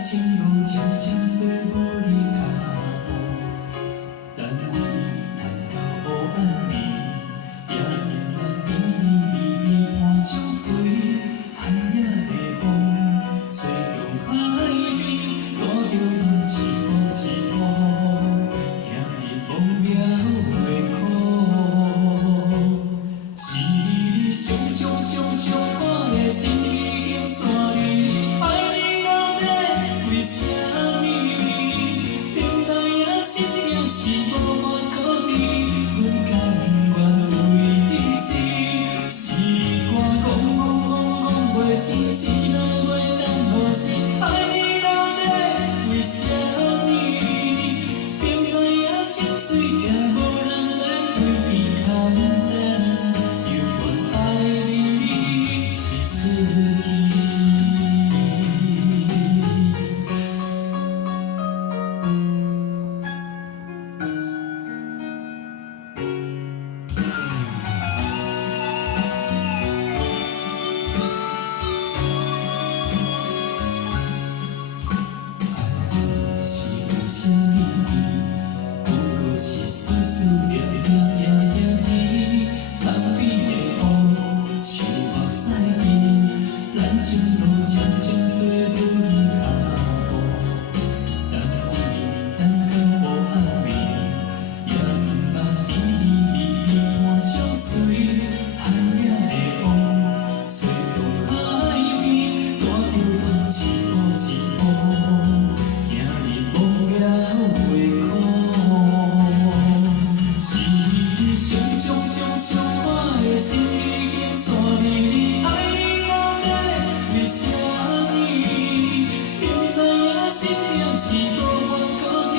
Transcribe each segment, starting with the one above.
情路渐渐地无你脚步，等你等到黑暗暝，也永远甜甜蜜蜜伴相随。寒夜的风，吹向海边，带着梦一步一步，行入梦渺的苦。是你上看的心已经散离，爱你到底为什么？明知影心命是无法可比，阮甘愿为你痴。是我讲袂清，一来袂当落实，爱你到底为什么？明知影心碎也无人来陪你谈谈，犹原爱你一出戏。是你，不过是思思念念夜甜，东边的雨像目屎边，咱情路渐渐地无你脚步，等你等到黑暗暝，也永远甜甜蜜蜜伴相随。寒夜的风，吹向海边，带着梦一步一步，行入梦渺的苦。是你上看的心已经散离，爱你到底为什么？明知影心命是无法可比，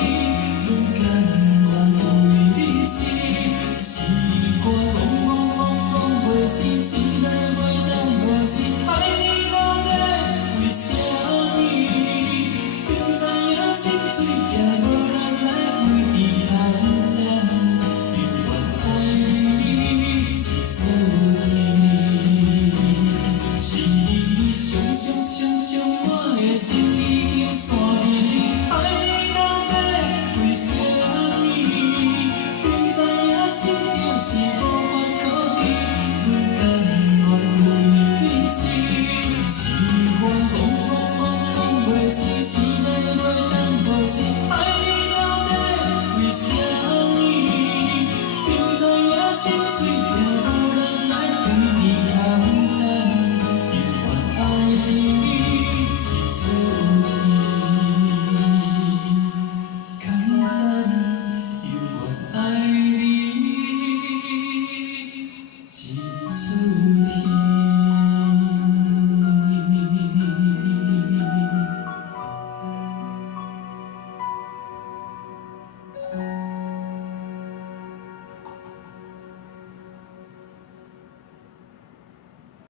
阮甘愿为你痴。是我讲袂清，一来袂当落实，爱你到底为什么？明知影心碎也无人来陪你谈谈，犹原爱你一出戏。是你上我的心已经散离，爱你到底为什么？明知影心命是无法可比，阮甘愿为你痴。是我讲袂清，一来袂当落实，爱你到底为什么？明知影心碎。